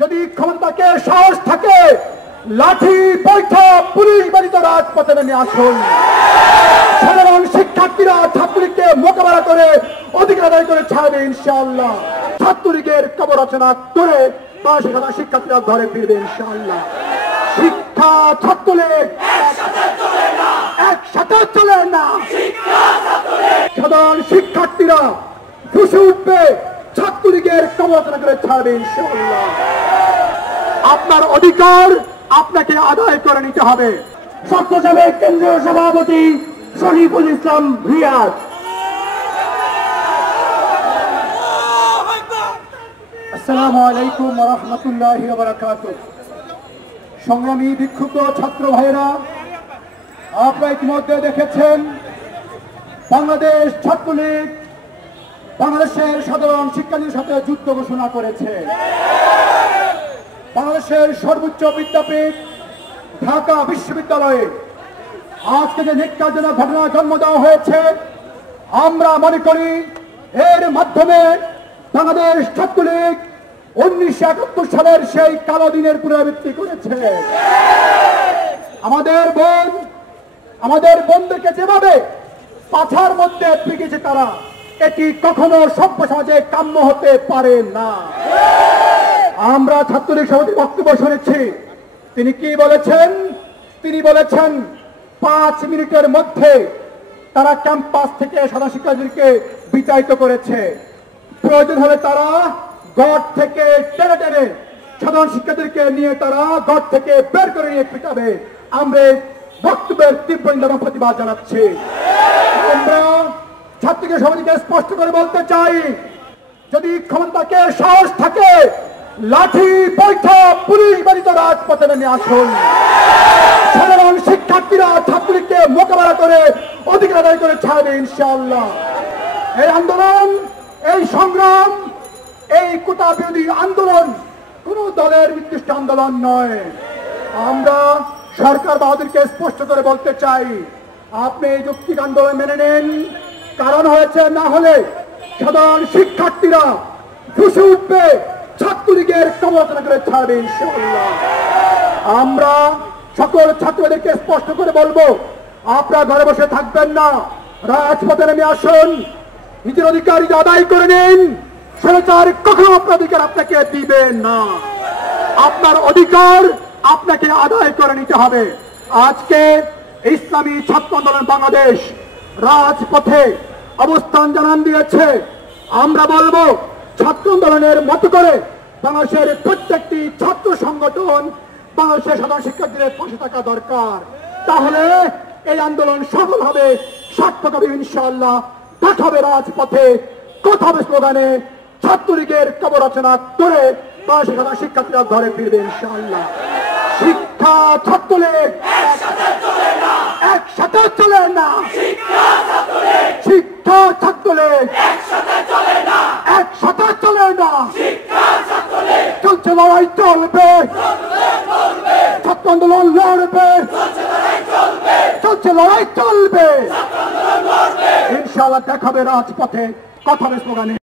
যদি ক্ষমতাকে সাহস থাকে লাঠি বৈঠা পুলিশ বাড়িত রাজপথে নেমে আসুন। সাধারণ শিক্ষার্থীরা ছাত্রলীগকে মোকাবেলা করে অধিকার আদায় করে ছাড়বে ইনশাআল্লাহ। ছাত্রলীগের কবর রচনা করে সাধারণ শিক্ষার্থীরা ঘরে ফিরবে ইনশাআল্লাহ। শিক্ষা ছাত্রলীগ একসাথে চলে না। সাধারণ শিক্ষার্থীরা ফুসে উঠবে, ছাত্রলীগের কবর রচনা করে ছাড়বে ইনশাআল্লাহ। আপনার অধিকার আপনাকে আদায় করে নিতে হবে। ছাত্রসভার কেন্দ্রীয় সভাপতি শরীফুল ইসলাম রিয়াদ। আসসালামু আলাইকুম ওয়া রাহমাতুল্লাহি ওয়া বারাকাতুহু। সংগ্রামী বিক্ষুব্ধ ছাত্র ভাইরা, আপনারা ইতিমধ্যে দেখেছেন বাংলাদেশ ছাত্রলীগ বাংলাদেশের সাধারণ শিক্ষার্থীদের সাথে যুদ্ধ ঘোষণা করেছে। বাংলাদেশের সর্বোচ্চ বিদ্যাপীঠ ঢাকা বিশ্ববিদ্যালয়ে আজকে যে নির্যাতনের ঘটনা জন্ম দেওয়া হয়েছে, আমরা মনে করি এর মাধ্যমে বাংলাদেশ ছাত্রলীগ 1971 সালের সেই কালো দিনের পুনরাবৃত্তি করেছে। আমাদের বোনদেরকে যেভাবে পাছার মধ্যে পিটিয়েছে তারা, এটি কখনো সভ্য সমাজে কাম্য হতে পারে না। আমরা ছাত্রলীগ সভাপতির বক্তব্য শুনেছি। তিনি কি বলেছেন? তিনি বলেছেন 5 মিনিটের মধ্যে তারা ক্যাম্পাস থেকে সাধারণ শিক্ষার্থীদেরকে বিতাড়িত করেছে। প্রয়োজন হলে তারা গড় থেকে টেনে টেনে সাধারণ শিক্ষার্থীদেরকে নিয়ে তারা গড় থেকে বের করে নিয়ে পিটাবে। আমরা বক্তব্যের তীব্র নিন্দা এবং প্রতিবাদ জানাচ্ছি। আমরা ছাত্রলীগ সভাপতিকে স্পষ্ট করে বলতে চাই, যদি ক্ষমতাকে সাহস থাকে লাঠি বৈঠা পুলিশ বাড়িতে রাজপথে নেমে আসুন। সাধারণ শিক্ষার্থীরা ছাত্রলীগকে মোকাবেলা করে অধিকার আদায় করে ছাড়বে ইনশাআল্লাহ। এই আন্দোলন, এই সংগ্রাম, এই কোটা বিরোধী আন্দোলন কোন দলের নির্দিষ্ট আন্দোলন নয়। আমরা সরকার বাহাদুরকে স্পষ্ট করে বলতে চাই, আপনি এই যৌক্তিক আন্দোলন মেনে নেন। কারণ হয়েছে, না হলে সাধারণ শিক্ষার্থীরা ফুসে উঠবে, ছাত্রলীগের সমালোচনা করে ছাড়বে ইনশাআল্লাহ। আমরা সকল ছাত্রদেরকে স্পষ্ট করে বলবো, আপনারা ঘরে বসে থাকবেন না, রাজপথে নেমে আসুন, নিজের অধিকার আদায় করে নিন। সরকার কখনো আপনার অধিকার আপনাকে দিবে না। আপনার অধিকার আপনাকে আদায় করে নিতে হবে। আজকে ইসলামী ছাত্র আন্দোলন বাংলাদেশ রাজপথে অবস্থান জানান দিয়েছে। আমরা বলবো, ছাত্র আন্দোলনের মতো করে বাংলাদেশের প্রত্যেকটি ছাত্র সংগঠন বাংলাদেশের সাধারণ শিক্ষার্থীদের পাশে থাকা দরকার। তাহলে এই আন্দোলন সফল হবে, সার্থক হবে ইনশাআল্লাহ। দেখা হবে রাজপথে, কথা হবে স্লোগানে, ছাত্রলীগের কবর রচনা করে বাংলাদেশের সাধারণ শিক্ষার্থীরা ঘরে ফিরবে ইনশাআল্লাহ। শিক্ষা ছাত্রলীগ একসাথে চলে না। শিক্ষা ছাত্রলীগ একসাথে চলে না। চলছে লড়াই, চলবে ছাত্র আন্দোলন, লড়বে চলছে লড়াই, চলবে ইনশাআল্লাহ। দেখাবে রাজপথে, কথা হবে স্লোগানে।